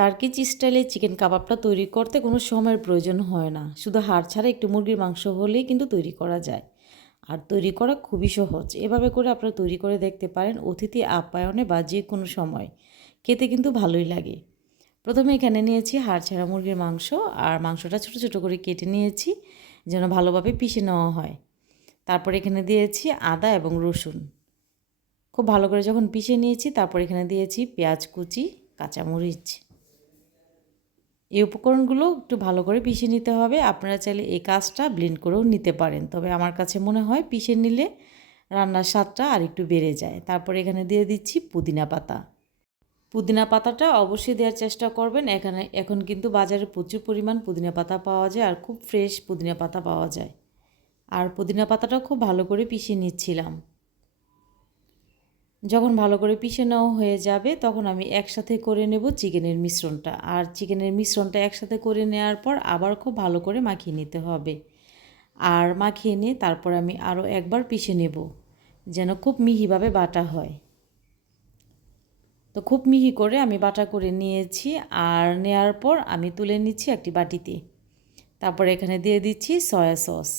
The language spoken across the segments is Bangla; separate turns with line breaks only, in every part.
টার্কিচ স্টাইলে চিকেন কাবাবটা তৈরি করতে কোনো সময়ের প্রয়োজন হয় না। শুধু হাড় ছাড়া একটু মুরগির মাংস হলেই কিন্তু তৈরি করা যায়। আর তৈরি করা খুবই সহজ। এভাবে করে আপনারা তৈরি করে দেখতে পারেন অতিথি আপ্যায়নে বা যে কোনো সময়। খেতে কিন্তু ভালোই লাগে। প্রথমে এখানে নিয়েছি হাড় ছাড়া মুরগির মাংস আর মাংসটা ছোটো ছোটো করে কেটে নিয়েছি যেন ভালোভাবে পিষে নেওয়া হয়। তারপর এখানে দিয়েছি আদা এবং রসুন। খুব ভালো করে যখন পিষে নিয়েছি তারপর এখানে দিয়েছি পেঁয়াজ কুচি, কাঁচামরিচ। এই উপকরণগুলো একটু ভালো করে পিষে নিতে হবে। আপনারা চাইলে এই কাজটা ব্লেন্ড করেও নিতে পারেন। তবে আমার কাছে মনে হয় পিষে নিলে রান্নার স্বাদটা আর একটু বেড়ে যায়। তারপর এখানে দিয়ে দিচ্ছি পুদিনা পাতা। পুদিনা পাতাটা অবশ্যই দেওয়ার চেষ্টা করবেন। এখানে, এখন কিন্তু বাজারে প্রচুর পরিমাণ পুদিনা পাতা পাওয়া যায় আর খুব ফ্রেশ পুদিনা পাতা পাওয়া যায়। আর পুদিনা পাতাটা খুব ভালো করে পিষে নিচ্ছিলাম। যখন ভালো করে পিষে নেওয়া হয়ে যাবে, তখন আমি একসাথে করে নেব চিকেনের মিশ্রণটা। আর চিকেনের মিশ্রণটা একসাথে করে নেওয়ার পর আবার খুব ভালো করে মাখিয়ে নিতে হবে। আর মাখিয়ে নিয়ে তারপর আমি আরও একবার পিষে নেব, যেন খুব মিহিভাবে বাটা হয়। তো খুব মিহি করে আমি বাটা করে নিয়েছি, আর নেয়ার পর আমি তুলে নিচ্ছি একটি বাটিতে। তারপর এখানে দিয়ে দিচ্ছি সয়া সস।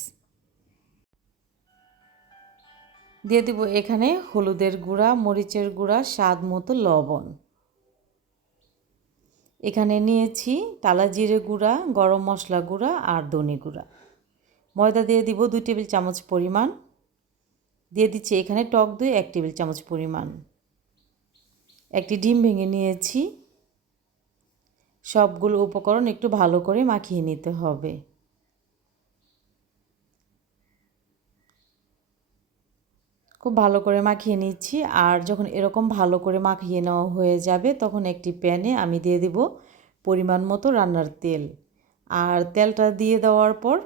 দিয়ে দিব এখানে হলুদের গুঁড়া, মরিচের গুঁড়া, স্বাদ মতো লবণ। এখানে নিয়েছি টালা জিরে গুঁড়া, গরম মশলা গুঁড়া আর ধনে গুঁড়া। ময়দা দিয়ে দিব দুই টেবিল চামচ পরিমাণ। দিয়ে দিচ্ছি এখানে টক দই এক টেবিল চামচ পরিমাণ। একটি ডিম ভেঙে নিয়েছি। সবগুলো উপকরণ একটু ভালো করে মাখিয়ে নিতে হবে। খুব ভালো করে মাখিয়ে নিচ্ছি। আর যখন এরকম ভালো করে মাখিয়ে নেওয়া হয়ে যাবে, তখন একটি প্যানে আমি দিয়ে দিব পরিমাণ মতো রান্নার তেল। আর তেলটা দিয়ে দেওয়ার পর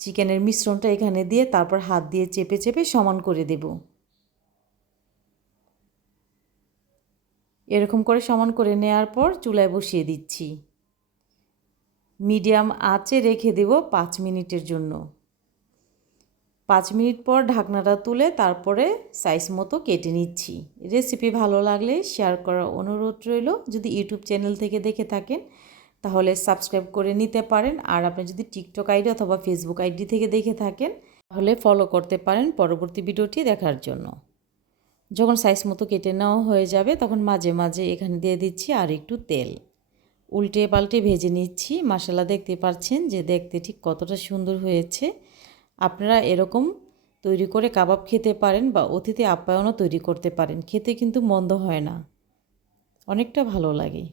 চিকেনের মিশ্রণটা এখানে দিয়ে তারপর হাত দিয়ে চেপে চেপে সমান করে দেব। এরকম করে সমান করে নেওয়ার পর চুলায় বসিয়ে দিচ্ছি। মিডিয়াম আঁচে রেখে দেব পাঁচ মিনিটের জন্য। পাঁচ মিনিট পর ঢাকনাটা তুলে তারপরে সাইজ মতো কেটে নিচ্ছি। রেসিপি ভালো লাগলে শেয়ার করার অনুরোধ রইল। যদি ইউটিউব চ্যানেল থেকে দেখে থাকেন, তাহলে সাবস্ক্রাইব করে নিতে পারেন। আর আপনি যদি টিকটক আইডি অথবা ফেসবুক আইডি থেকে দেখে থাকেন, তাহলে ফলো করতে পারেন পরবর্তী ভিডিওটি দেখার জন্য। যখন সাইজ মতো কেটে নেওয়া হয়ে যাবে, তখন মাঝে মাঝে এখানে দিয়ে দিচ্ছি আর একটু তেল। উল্টে পাল্টে ভেজে নিচ্ছি। মশলা দেখতে পাচ্ছেন যে দেখতে ঠিক কতটা সুন্দর হয়েছে। আপনারা এরকম তৈরি করে কাবাব খেতে পারেন বা অতিথি আপ্যায়নও তৈরি করতে পারেন। খেতে কিন্তু মন্দ হয় না। অনেকটা ভালো লাগে।